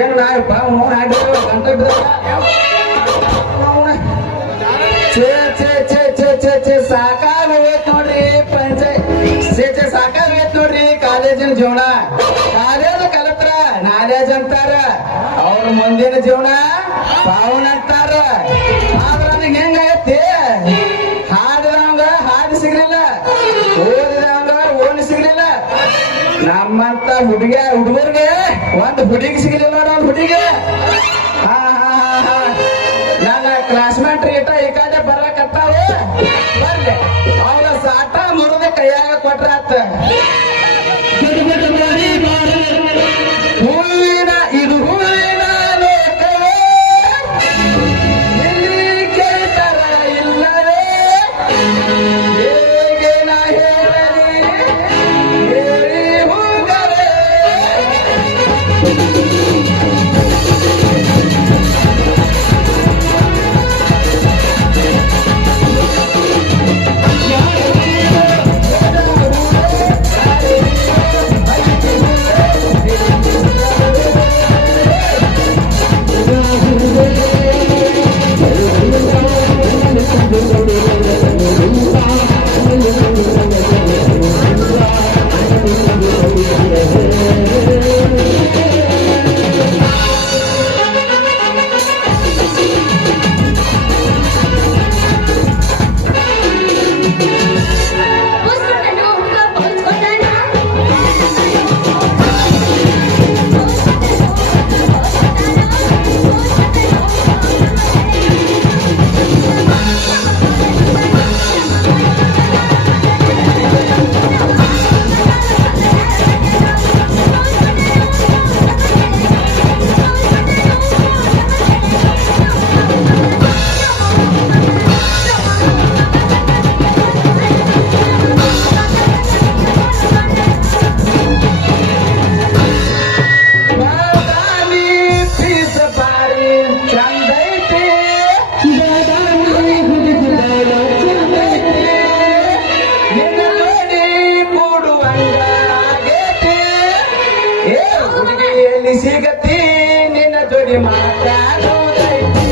ಏನ್ ನಾಯಪ್ಪ ಸಾಕಾಗೈತ್ ನೋಡ್ರಿ ಸಾಕಾಗೈತ್ ನೋಡ್ರಿ ಕಾಲೇಜಿನ ಜೀವನ. ಕಾಲೇಜ್ ಕಲತ್ರ ನಾಲೇಜ್ ಅಂತಾರ, ಅವ್ರ ಮುಂದಿನ ಜೀವನ ಪಾವನ ಅಂತಾರ. ಆದ್ರ ನನಗೆ ಹೆಂಗೈತಿ, ಹಾಡಿದವಂಗ ಹಾಡು ಸಿಗ್ಲಿಲ್ಲ, ಓದಿದವಂಗ ಓಣಿ ಸಿಗ್ಲಿಲ್ಲ. ನಮ್ಮಂತ ಹುಡುಗರಿಗೆ ಒಂದು ಹುಡುಗಿ ಸಿಗ್ಲಿಲ್ಲ ನೋಡ, ಒಂದು ಹುಡುಗಿ. ನನ್ನ ಕ್ಲಾಸ್ಮೇಟ್ ರೇಟ ಈ ಕಡೆ ಬರ್ಲಕತ್ತಾವ, ಬರ್ಲಿ ಅವಳ ಸಾಟ ಮುರಿದ ಕೈಯಾಗ ಕೊಟ್ರಾತ. ಹೂವಿನ ಇದು ಹೂವಿನ ಲೋಕವೇ, ಇಲ್ಲಿ ಕೇಳ್ತಾರ ಇಲ್ಲವೇ, ಹೇಗೆ ನಾ ಹೇಳಿ ಹೇಳಿ ಹೋಗಲೇ. ಸಿಗತಿ ನಿನ್ನ ಜೋಡಿ ಮಾತಾಡೋದೈತಿ.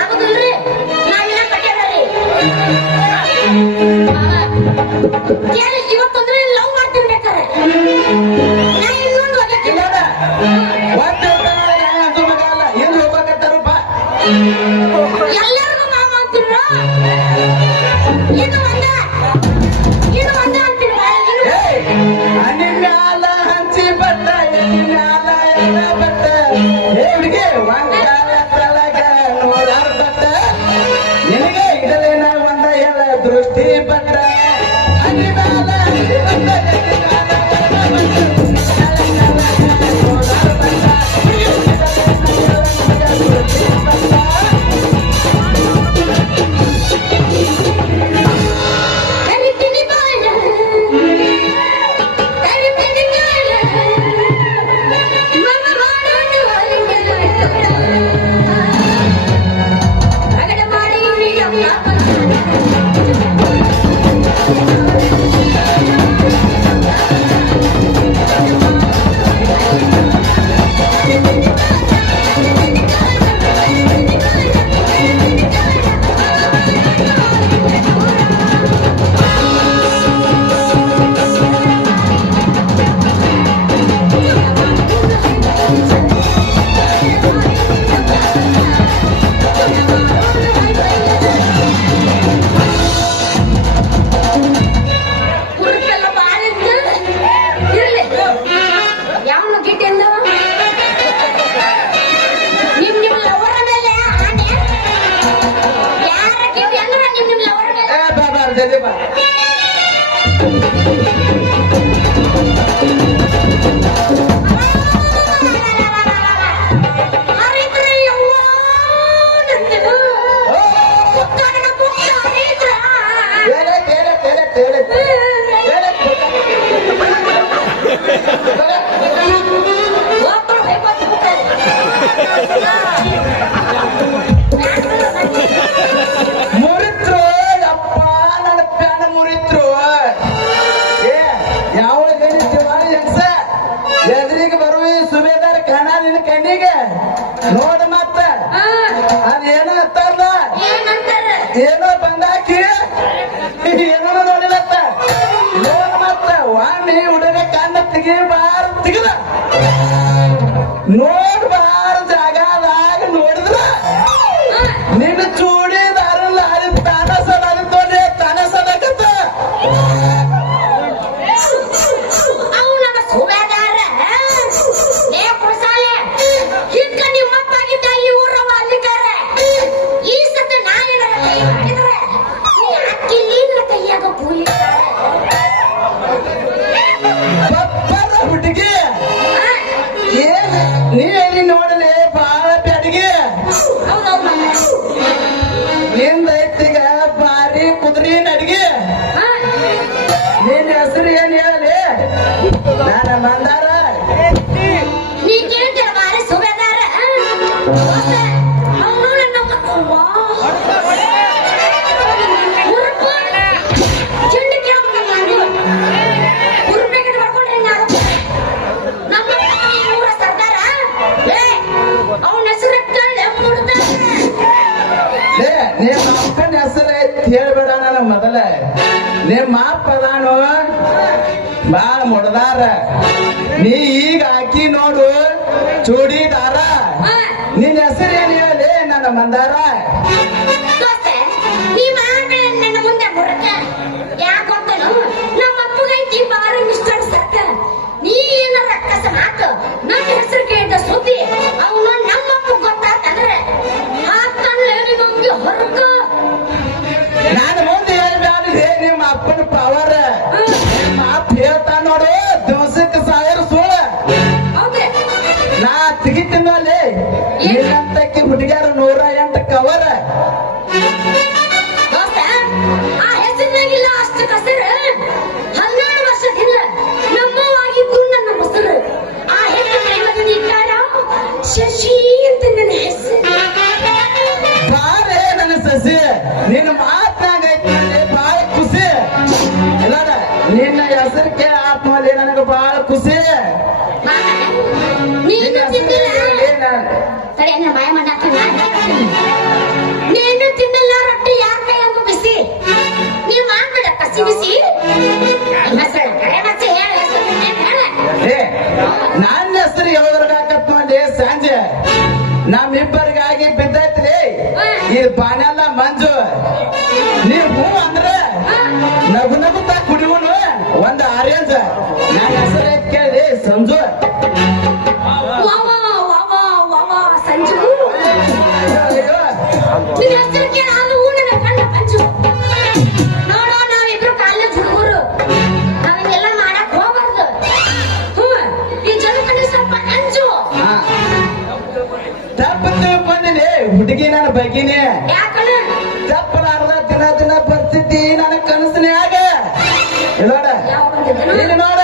ಆಗುದಿಲ್ರಿ ನಾವಿನ್ನ ಕಟ್ಯಾಡ್ರಿ ಇವತ್ತಂದ್ರೆ ಲವ್ ಮಾಡ್ತೀನಿ ಬೇಕಾರೆ ನಾ ಇನ್ನೊಂದು ಒದಕ್ಕಿಲ್ಲ ಎಂದು ಹೋಗ್ಬೇಕಂತಾರಪ್ಪ ಎಲ್ಲರಿಗೂ ಮಾಮ ಅಂತೀರ ಇದು ಒಂದ ಅಂತೀರ ಮ್ಯಾಲ ಹಂಚಿ ಬಟ್ಟ ಮ್ಯಾಲ ಎಲ್ಲ ಬಟ್ಟ ಹುಡುಗಿ ಒಂದಾಳ ತಳಗ ನೋಡಾರ ಬಟ್ಟ ನಿನಗೆ ಇಡಲೇನ ಒಂದ ಎಲ್ಲ ದೃಷ್ಟಿ ಬಟ್ಟ ಅಲ್ಲಿ ಮ್ಯಾಲ ಹಂಚಿ ಬಟ್ಟ ಮುರಿತ್ರು ಅಪ್ಪ ನನ್ನ ಪ್ಯಾನ ಮುರಿತ್ರು ಯಾವ ಹೆಂಗಸ ಎದುರಿಗೆ ಬರುವ ಸುಬೇದಾರ ಕಾಣ ನಿನ್ನ ಕಣ್ಣಿಗೆ ನೋಡ ಮತ್ತ ಅದೇನ ಅತ್ತಾರಲ್ಲ ಏನೋ ಬಂದಾಕಿ ಏನೋ ನೋಡಿಲತ್ತ ನೋಡ ಮತ್ತ ವಾಣಿ ಹುಡುಗ ಕಣ್ಣ ತೆಗಿದ ನೋಡ್ಬಾರ ಜಾಗದಾಗ ನೋಡಿದ್ರ ನಿನ್ನ ಚೂಡಿದಾರಲ್ಲ ಅಲ್ಲಿ ತಾನಸದಾಕತ್ತ ಹುಡುಗಿ ನೀ ನೋಡಲಿ ಬಾಳ ಬೆಡಗಿ ನಿಂದೈತಿಗ ಬಾರಿ ಕುದುರಿ ನಡ್ಗಿ ನಿನ್ನ ಹೆಸರು ಏನ್ ಹೇಳಲಿ ನಾನ ಮಂದಾರ ನೀ ಕೇಳ್ತೀರ ಬಾರಿ ಸುಬೇದಾರ ನಿಮ್ಮ ಅಪ್ಪನ ಹೆಸರು ಹೇಳ್ಬೇಡ ನನ್ನ ಮೊದಲ ನಿಮ್ಮ ಅಪ್ಪ ಅದಾನು ಬಾಳ ಮುಡ್ದಾರ ನೀ ಈಗ ಹಾಕಿ ನೋಡು ಚೂಡಿದಾರ ನಿನ್ನ ಹೆಸರು ಏನ್ ಹೇಳಿ ನನ್ನ ಮಂದಾರ ನನ್ನ ಮುಂದೆ ಬರಕ ಯಾಕೊತ್ತನು ನಮ್ಮ ಅಪ್ಪಗೈತಿ ಬಾರಿ ಮಿಸ್ಟರ್ ಸತ್ತ ನೀ ಏನಾರ ಅಕಸ್ಮಾತ್ ನನ್ನ ಹೆಸರು ಕೇಳಿದ ಸುದ್ದಿ ಅವನು ನಮ್ಮಪ್ಪ ಗೊತ್ತಾತಂದ್ರೆ ಹಾಕಂದ್ರೆ ಹೊರಕ ನಾನು ಮುಂದೆ ಹೇಳ್ಬೇಡ್ರಿ ನಿಮ್ಮ ಅಪ್ಪನ ಪವರ್ ನಿಮ್ಮ ಅಪ್ಪ ಹೇಳ್ತಾ ನೋಡು ದಿವಸಕ್ಕೆ 1000 ಸುಳ್ಳು ನಾ ತೆಗಿತೀನಲ್ಲಿ ಏನಂತಕ್ಕೆ ಹುಡುಗಿಯರು 108 ಕವರ್ ಆ ಹೆಸರಿನಾಗಿಲ್ಲ ಅಷ್ಟು ಕಸರ 12 ವರ್ಷದಿಂದ ನಮ್ಮವಾಗಿದ್ದು ನನ್ನ ಮೊಸರು ಆ ಹೆಸರು ಶಶಿ ಅಂತ ನನ್ನ ಹೆಸರು ಬಾರೇ ನನ್ನ ಸಸಿ ನಿನ್ನ ಮಾತನಾಗೈತಿ ಬಾಳ ಖುಷಿ ಇಲ್ಲ ನಿನ್ನ ಹೆಸರಿಗೆ ಆತ್ಮಲ್ಲಿ ನನಗೆ ಬಾಳ ಖುಷಿ ನೀನು ನಿನ್ನ ಹೆಸರು ತಿಂದಿಲ್ಲ ಏನ ತಡಿ ಮಾಯ ಮಾಡಾಕ ನೀನು ತಿನ್ನಲ್ಲ ರೊಟ್ಟಿ ಯಾರ ಕೈಯಂಗು ಬಿಸಿ ನೀವ್ ಮಾಡ್ಬೇಡ ಕಸಿ ಬಿಸಿ ಹೆಸರು ಕರೆ ಮತ್ತೆ ಹೇಳ ಏ ನನ್ನ ಹೆಸರು ಯಾವ್ದ್ರಾಗತ್ ನೋಡಿ ಸಂಜೆ ನಮ್ಮಿಬ್ಬರಿಗಾಗಿ ಬಿದ್ದೈತ್ರಿ ಈ ಪಾನೆಲ್ಲ ಮಂಜು ನೀವ್ ಹೂ ಅಂದ್ರೆ ನಗು ನಗುತ್ತಾ ಕುಡಿಯೋನು ಒಂದ್ ಆರೇಂಜ್ ನನ್ನ ಹೆಸರು ಐತ್ ಕೇಳಿ ಸಂಜು ಸಂಜು ಅಯ್ಯೋ ನಿನ್ನ ಹೆಸರು ಕೇಳ ಅದು ನನ್ನ ಕಣ್ಣ ಪಂಚು ನೋಡೋ ನಾವಿಬ್ರು ಕಾಲೇಜ್ ಹುಡುಗರು ನಾವೆಲ್ಲ ಮಾಡಕ್ ಹೋಗ್ಬಾರ್ದು ಈ ಜನ ಕಡೆ ಸ್ವಲ್ಪ ಅಂಜು ಹಾ ತಪ್ಪು ತಿಳ್ಕೊಂಡಿನಿ ಹುಡುಗಿ ನನ್ನ ಬಗ್ಗಿನೇ ಯಾಕಣ್ಣ ತಪ್ಪಲಾರ್ದ ದಿನ ಪರಿಸ್ಥಿತಿ ನನ್ನ ಕನಸಿನ ಆಗ ನೋಡ ಇಲ್ಲಿ ನೋಡ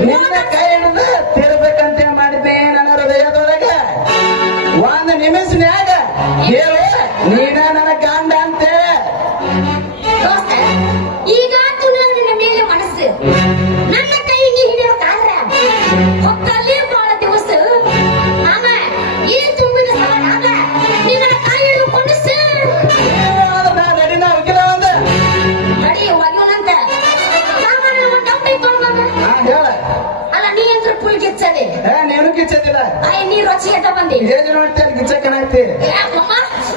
ನಿನ್ನ ಕೈ ಹಿಡಿದು ತಿರ್ಬೇಕಂತ ಮಾಡಿದ್ದೆ ನನ್ನ ಹೃದಯದೊಳಗೆ ಒಂದ್ ನಿಮಿಷನ್ಯಾಗ ಹೇಳು ನೀನ ನನ್ನ ಗಂಡ ಅಂತೆ ದೋಸ್ತ ಈಗಾತು ನಿನ್ನ ಮೇಲೆ ಮನಸ್ಸು ನನ್ನ ಕೈಗೆ ಹಿಡಿಯೋ ಕಾದ್ರ ಹೊತ್ತಲ್ಲಿ ಬಾಳ ದಿವಸ ಮಾಮ ಈ ತುಂಬಿದ ಸವಾಲಾಗ ನಿನ್ನ ಕೈ ಹಿಡಿದು ಕೊಂಡಿಸು ನಾ ನಡಿನ ಹೋಗಿಲ್ಲ ಒಂದ ನಡಿ ಒಗ್ಯೋನಂತ ಸಾಮಾನ್ಯ ಒಂದು ಡೌಟ್ ಐತ್ ಮಾಮ ಹಾ ಹೇಳ ಅಲ್ಲ ನೀ ಅಂದ್ರೆ ಫುಲ್ ಗಿಚ್ಚದೆ ನೀನು ಕಿಚ್ಚದಿಲ್ಲ ನೀ ರೊಚ್ಚಿ ಅಂತ ಬಂದಿ ಏನ್ ನೋಡ್ತೇನೆ ಗಿಚ್ಚಕ್ಕನಾಗ್ತಿ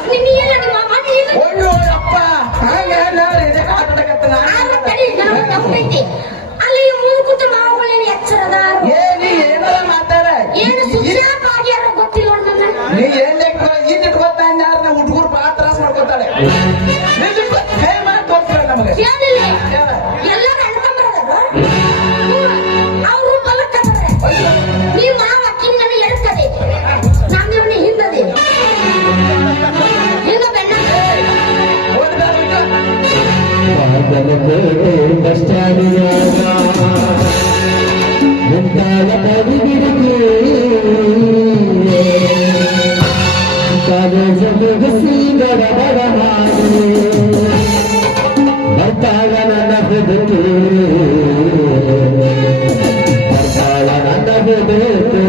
ನಿನ್ನ ಏನ ನಿಮ್ಮ ಅಮ್ಮ ನೀನು ಅಯ್ಯೋ ಅಪ್ಪ ಹಂಗ ಇದೇ ಆಟಕತ್ತ ತಡಿ ನನಗೆ ಡೌಟ್ ಐತಿ ಅಲ್ಲಿ ಮೂಕುತ ಮಾವುಗಳೇನು ಎಚ್ಚರದ ನೀ ಏನಾರ ಮಾತಾಡ ಏನು ಸುಜ್ಞಾಪ ಆಗ್ಯಾರ ಗೊತ್ತಿಲ್ಲ ನನ್ನ ನೀ ಏನ್ ಇಟ್ಕೊತಾ ನಾ ಹುಡುಗರು ಬಾ ತ್ರಾಸ ಮಾಡ್ಕೊತಾಳೆ ಕೈ ಮಾಡಿ ತೋರ್ಸ್ಬೇಡ ನಮಗೆ ಏನಿಲ್ಲ ಎಲ್ಲರೂ ಅಣ್ತಂಬರದಾರ ಅವರು ಬಲಕ್ಕಂದ್ರೆ ನೀವು ಮಾವ ಕಿನ್ನ ಎಡ್ತದೆ ನಮ್ಮಿವ್ನ ಹಿಂದದೆ ಹಿಂಗ ಬೆಣ್ಣ ಬರ್ತಾಳ ನನ್ನ ಬದುಕು ಬರ್ತಾಳ ನನ್ನ ಬದುಕು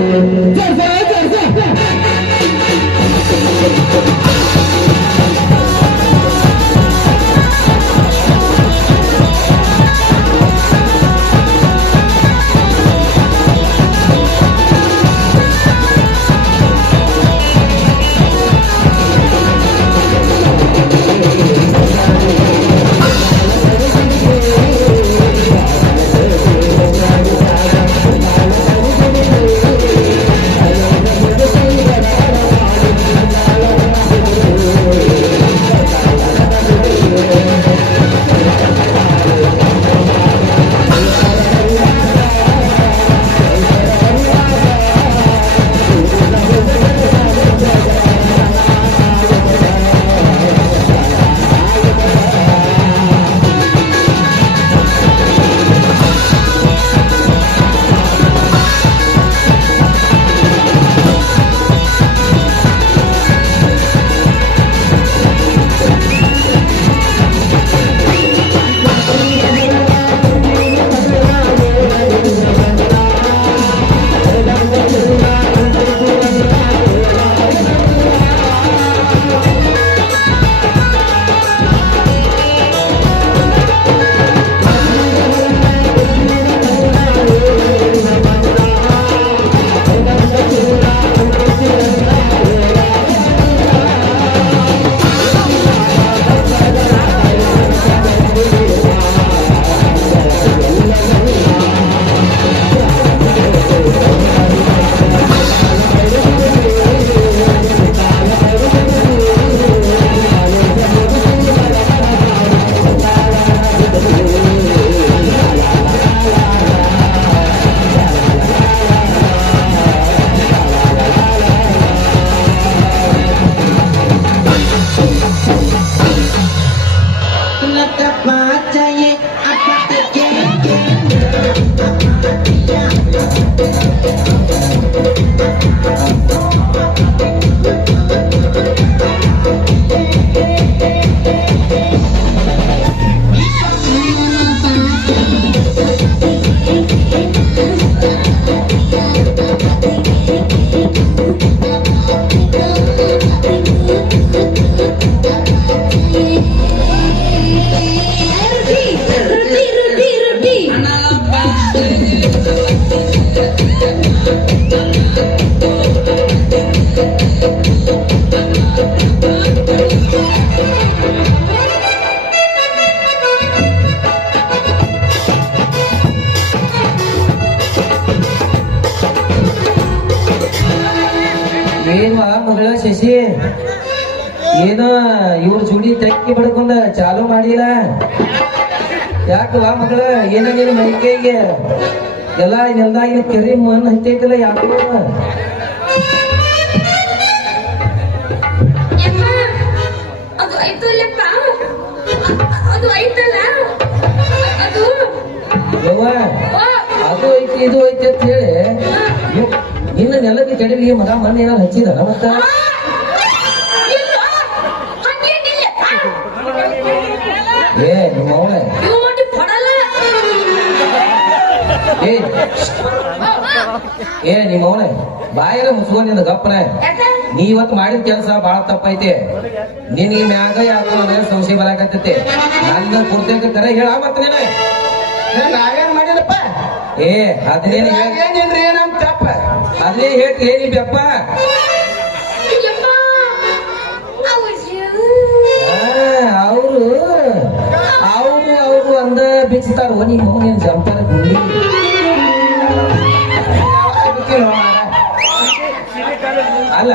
ಶಶಿ ಏನ ಇವ್ರ ಜೋಡಿ ತೆಕ್ಕಿ ಬಡ್ಕೊಂಡ ಚಾಲು ಮಾಡಿಲ್ಲ ಯಾಕವಾ ಮಗಳ ಏನ ನಿನ್ನ ಮೈಕೈಗೆ ಎಲ್ಲ ನೆಲ್ದಾಗಿನ ಕೆರಿ ಮಣ್ಣು ಹತ್ತೈತಲ್ಲ ಯಾಕೋ ಯಪ್ಪ, ಅದು ಐತಲ್ಲಪ್ಪ, ಅದು ಐತಲ್ಲ, ಅದು ಯವ್ವ ಓ, ಅದು ಐತಿ ಇದು ಐತಿ ಅಂತ ಹೇಳಿ ನಿನ್ನ ನೆಲಕ್ಕೆ ಕೆಡವಿ ಮಗ ಮಣ್ಣು ಏನಾರು ಹಚ್ಚಿದ ಮತ್ತ ಆ, ಇಲ್ಲ, ಹಂಗೇನಿಲ್ಲಪ್ಪ. ಏ ನಿಮ್ಮ ಅವಳ ಇವು ಮಾಡಿ ಕೊಡಲ್ಲ. ಏ ಏ ನಿಮ್ಮ ಅವಳ ಬಾಯೆಲ್ಲ ಮುಸ್ಕೊಂಡಿದ್ದ ಗಪ್ಪನ ಯಾಕ? ನೀ ಇವತ್ತು ಮಾಡಿದ ಕೆಲಸ ಬಹಳ ತಪ್ಪೈತಿ ನೀನ್ ಈ ಮ್ಯಾಗ ಯಾಕೋ ನನಗೆ ಸಂಶಯ ಬರಾಕತ್ತೈತಿ ನನ್ನ ಪೂರ್ತಿಯಾಗ ಕರೆ ಹೇಳ ಮತ್ತ ನೀನ ನಾವೇನ್ ಮಾಡಿಲ್ಲಪ್ಪ ಏ ಅದೇನು ಏನಿಲ್ರಿ ಏನಂತ ತಪ್ಪ ಅದೇ ಹೇಳಿ ಏನಿ ಬೆಪ್ಪ ಯಪ್ಪ, ಅವ್ರು ಅವರು ಅವರು ಅವರು ಅಂದ ಬಿಚ್ತಾರ ನಿಮ್ಮ ಮಗನ ಜಂಪರ್ ಗುಂಡಿ ಅಲ್ಲ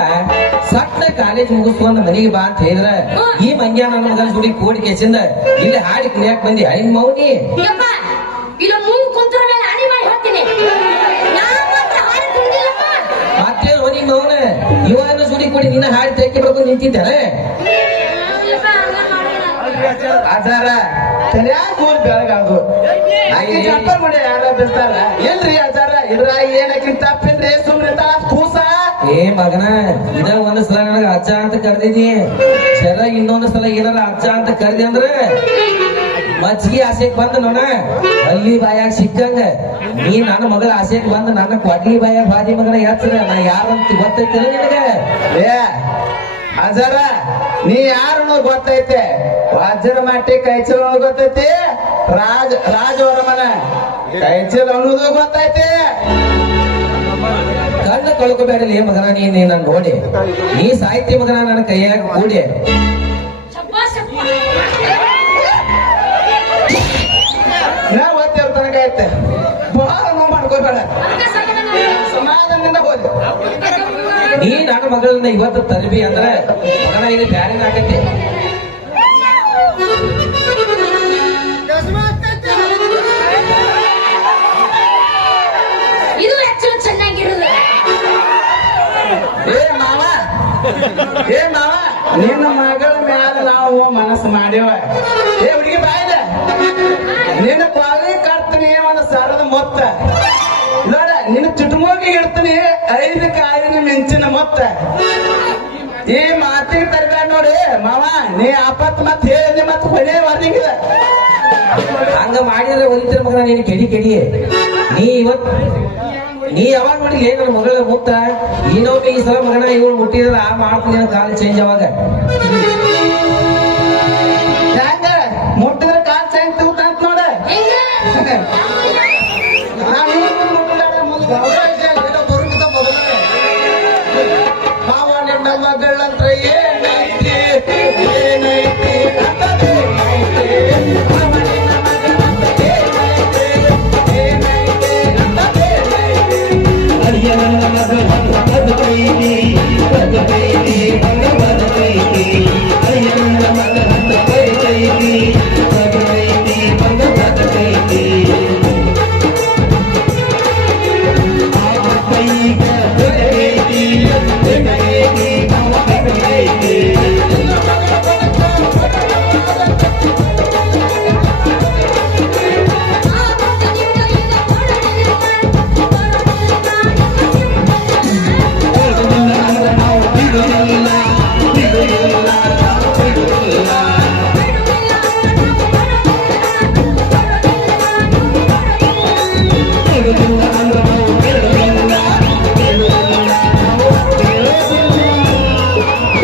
ಸಟ್ಟ ಕಾಲೇಜ್ ಮುಗಿಸ್ಕೊಂಡ್ ಮನೆಗೆ ಬಾ ಅಂತ ಹೇಳಿದ್ರ ಈ ಮಂಗ್ಯ ನನ್ನ ಮಗನ ಜೋಡಿ ಕೋಡಿ ಕೆಸಿಂದ ಇಲ್ಲಿ ಹಾಡಿ ಕುಣಿಯಾಕ್ ಬಂದಿ ಐನ್ ಮೌನಿ ಯಪ್ಪ, ಇಲ್ಲ ಮುಂದ್ ಕುಂತ್ರ ಮೇಲೆ ಹಾನಿ ಮಾಡಿ ಹೋಗ್ತೀನಿ. ನಾನ್ ಮಾತ್ರ ಹಾಡಿ ಕುಡ್ದಿಲ್ಲಪ್ಪ. ಮತ್ತೆ ನಿಮ್ಮ ಮೌನ ಇವನ ಜೋಡಿ ಕೊಡಿ ನಿನ್ನ ಹಾಡಿ ತೆಕ್ಕಿ ಬರ್ಕೊಂಡು ನಿಂತಿದ್ದಾರೆ ಯಪ್ಪ, ಹಂಗ ಮಾಡಲ್ಲ. ಆಚಾರ ತಲ್ಯಾಗ ಹೋಗಿ ಬೆಳಗಾಗು ಆಕಿ ಜಂಪರ್ ಮಾಡಿ ಯಾರ ಬಿಡ್ತಾರ ಇಲ್ರಿ ಆಚಾರ ಇದ್ರಾಗ ಏನಕ್ಕಿಂತ ತಪ್ಪಿಲ್ರಿ ಸುಮ್ನೆ ತಾ ಕೂಸ ಏ ಮಗನ ಇದ ಒಂದ್ ಸಲ ನನಗ ಅಜ್ಜ ಅಂತ ಕರ್ದಿದಿ ಜರ ಇನ್ನೊಂದ್ ಸಲ ಏನಾರ ಅಜ್ಜ ಅಂತ ಕರ್ದಿ ಅಂದ್ರ ಮಜ್ಜಿಗೆ ಆಸೆಗ್ ಬಂದ ನೋಡ ಅಲ್ಲಿ ಬಾಯಾಗ ಸಿಕ್ಕಂಗ ನೀ ನನ್ನ ಮಗಳ ಆಸೆಗ್ ಬಂದ ನನ್ನ ಕೊಡ್ಲಿ ಬಾಯಾಗ ಬಾದಿ ಮಗನ ಯಾತ್ರ ನಾ ಯಾರಂತ ಗೊತ್ತೈತಿಲ್ಲ ನಿನಗ ಏ ಅಜರ ನೀ ಯಾರು ಗೊತ್ತೈತೆ ವಜ್ರ ಮಟ್ಟಿ ಕೈಚಲ್ ಗೊತ್ತೈತಿ ರಾಜವರ್ಮನ ಕೈಚಲ್ ಅನ್ನೋದು ಗೊತ್ತೈತಿ ಕಣ್ಣು ಕಳ್ಕೊಬೇಡಲಿ ಮಗನ ನೀನ್ ನನ್ನ ನೋಡಿ ನೀ ಸಾಹಿತ್ಯ ಮಗನ ನನ್ನ ಕೈಯಾಗ ಕೂಡಿ ಶಬ್ಬಾಸ್ ಯಪ್ಪ. ನಾ ಓದ್ತಿರ್ತಾನಂಗ ಐತೆ ಬಹಳ ನೋವು ಮಾಡ್ಕೋಬೇಡ ಅದಕ್ಕೆ ಸಮಾಧಾನ. ಸಮಾಧಾನದಿಂದ ಹೋದ ನೀ ನನ್ನ ಮಗಳನ್ನ ಇವತ್ತು ತಲುಪಿ ಅಂದ್ರ ಮಗನ ಇದು ಬ್ಯಾರಿನ ಆಗತ್ತೆ ಇದು ಹೆಚ್ಚು ಚೆನ್ನಾಗಿರುದು. ಏ ಮಾವ ನಿನ್ನ ಮಗಳ ಮ್ಯಾಲ ನಾವು ಮನಸ್ಸು ಮಾಡ್ಯವ ಏ ಹುಡುಗಿ ಬಾಯಿದ ನಿನ್ನ ಪಾಲಿ ಕಟ್ತೀನಿ ಒಂದು ಸರದ ಮೊತ್ತ ನೋಡ ನಿನ್ನ ಚುಟುಮೋಗಿ ಇಡ್ತೀನಿ 5 ಕಾಯಿನ ಮಿಂಚಿನ ಮೊತ್ತ ಈ ಮಾತಿಗೆ ತರಬೇಡ ನೋಡಿ ಮಾವ ನೀ ಆಪತ್ ಮತ್ ಹೇಳಿದ್ನಿ ಮತ್ ಹೊಣೆ ವಾರ್ನಿಂಗ್ ಇದೆ ಹಂಗ ಮಾಡಿದ್ರೆ ಒಲಿತಿರ ಮಗನ ನೀನು ಕೆಡಿ ಕೆಡಿ ನೀ ಯಾವಾಗ ನೋಡಿಲ್ಲ ನನ್ನ ಮಗಳ ಮುತ್ತ ಇನ್ನೊಮ್ಮೆ ಈ ಸಲ ಮಗನ ಇವಳು ಮುಟ್ಟಿದ್ರೆ ಆ ಮಾಡ್ತೀನಿ ಕಾಲ ಚೇಂಜ್ ಅವಾಗ ಹೆಂಗ ಮುಟ್ಟಿದ್ರೆ ಕಾಲ್ ಚೈನ್ ತೂತಂತ ನೋಡ ಹೆಂಗ? ಮಾವ ನಿನ್ನ ಮಗಳಂತ್ರ ಏನೈತಿ ಏನೈತಿ ಅಂತದೇನೈತಿ ಮಾವ ನಿನ್ನ ಮಗಳಂತ್ರ ಏನೈತಿ ಏನೈತಿ ಅಂತದೇನೈತಿ ಅಯ್ಯ ನನ್ನ ಮಗ ಬದುಕೈತಿ ಬದುಕೈತಿ ಬದುಕೈತಿ ಅಯ್ಯ ನನ್ನ ಮಗ ಬದುಕೈತಿ ಬದುಕೈತಿ ಬದುಕೈತಿ ಆಪತ್ತೈಕ ಬದುಕೈತಿ ಬದುಕೈತಿ ಬದುಕೈತಿ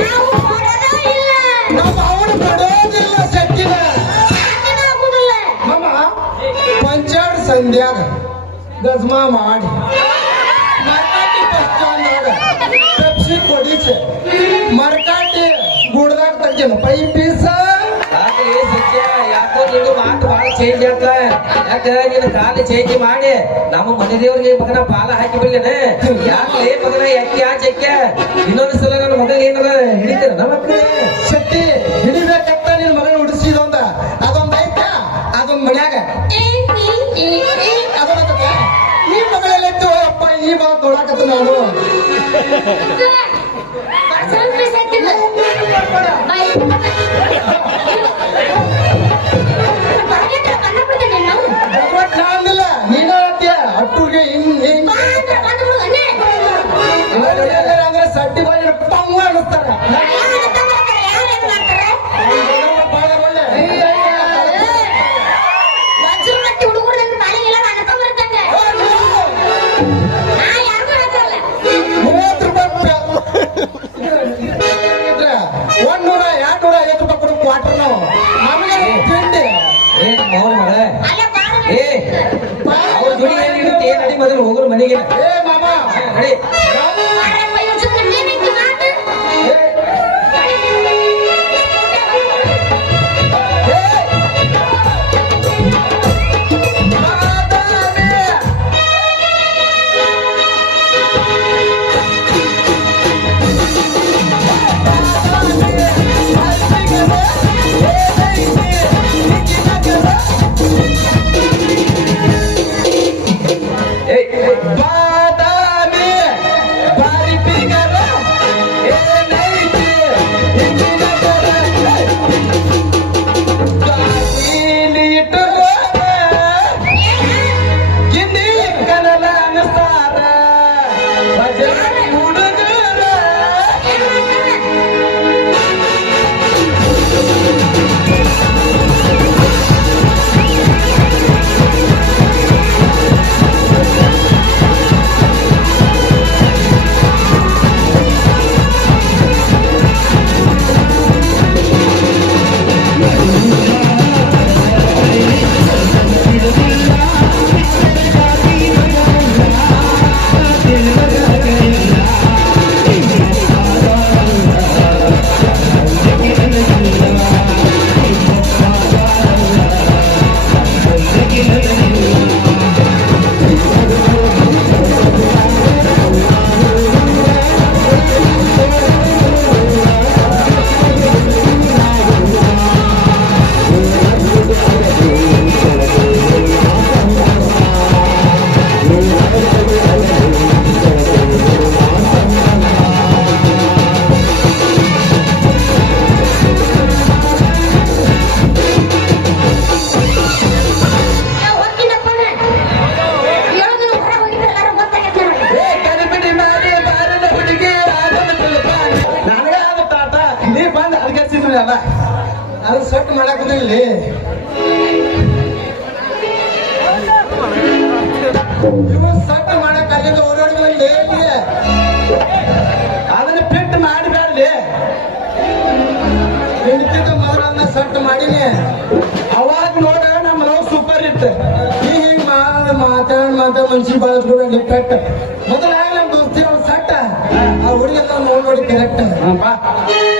ನಾವು ಮಾಡೋದೇ ಇಲ್ಲ. ನಮ್ಮ ಅವನು ಪಡೋದಿಲ್ಲ ಸೆಟ್ಟಿನ ಸಾಧನೆ ಆಗುದಿಲ್ಲ. ಮಮ್ಮ ಪಂಚಾಡ್ ಸಂಧ್ಯಾಗ ಗಜ್ಮಾ ಮಾಡಿ ಮರ್ಕಾಟಿ ಬಸ್ ಸ್ಟ್ಯಾಂಡ್ ಪೆಪ್ಸಿ ಕೊಡಿಚೆ ಮರ್ಕಾಟಿ ಗುಡ್ದಾಗ ತೆಗ್ದೇನು 5 ಪೀಸ ಯಾಕೋ ನೀನು ಮಾತು ಬಹಳ ಚೇಂಜ್ ಆಗ್ತಾ ಯಾಕ ನಿನ್ನ ಕಾಲು ಚೇಂಜ್ ಮಾಡಿ ನಮ್ಮ ಮನೆ ದೇವ್ರಿಗೆ ಮಗನ ಪಾಲ ಹಾಕಿ ಬಿಡ್ಲೇನೆ ಯಾಕಲೇ ಮಗನ ಯಾಕೆ ಆಚೆಕ್ಕೆ ಇನ್ನೊಂದು ಸಲ ನನ್ನ ಮಗ ಏನಾರ ಹಿಡಿತೀರ ನಮ್ಮ ಶಕ್ತಿ ಹಿಡಿಬೇಕಂತ ನಿನ್ ಮಗನ ಹುಡಿಸಿದೊಂದ ಅದೊಂದ್ ಐತಾ ಅದೊಂದ್ ಮನ್ಯಾಗ ಅದೊಂದ ಈ ಮಗಳೆಲ್ಲೈತು ಅಪ್ಪ ಈ ಮಗ ತೊಳಕತ್ತ ನಾನು ಕಾಣಲಿಲ್ಲ ನೀನ ಅಟ್ಟೂರಿಗೆ ಹಿಂಗ್ ಹಿಂಗ್ ಅಂದ್ರೆ ಸಡ್ಡಿ ಬಾಯಿ ಟಂಗ ಅನ್ನಿಸ್ತಾರ ಬಹಳ ಒಳ್ಳೆ ₹100, $250 ಕ್ವಾರ್ಟರ್ ನಾವು ನಮಗೆ ತಿಂಡಿ ಮೌನ ಮಗ ಏ ಅವ್ರ ದುಡಿ ಏನಿರುತ್ತೆ ನಡಿ ಮೊದಲು ಹೋಗೋರು ಮನೆಗೆ ಏ ಮಾಮ ನಡಿ ಬಾದಾಮಿ ಬಾರಿ ಬಿಗರ ಏನೈತಿ ಹಿಂದಿನ ಕರ ಗಾಡಿಲಿ ಇಟ್ಟುಕೊಂಡ ಗಿನ್ನಿ ಕನಲ ಅನಸ್ತಾರ ಭಜನೆ ಹುಡುಗರ ಅದು ಸೆಟ್ ಮಾಡಾಕುದ ಇಲ್ಲಿ ಇವು ಸೆಟ್ ಮಾಡಕ್ ಅಲ್ಲಿಂದ ಓಡಾಡಿ ಬಂದಿ ಅದನ್ನ ಫಿಟ್ ಮಾಡಿಬ್ಯಾಡ್ಲಿ ಹೆಂಡತಿದ ಮೊದಲನ್ನ ಸೆಟ್ ಮಾಡೀನಿ ಅವಾಗ ನೋಡ ನಮ್ಮ ಲವ್ ಸೂಪರ್ ಇತ್ತು ಈಗ ಹಿಂಗ್ ಮಾತಾಡ್ ಮನ್ಸಿಗೆ ಬಳಸ್ಬಿಡ ಪೆಟ್ ಮೊದಲಾಗ ನಮ್ ದೋಸ್ತಿ ಅವ್ರು ಸೆಟ್ ಆ ಹುಡುಗಿ ನೋಡಿ ಕರೆಕ್ಟ್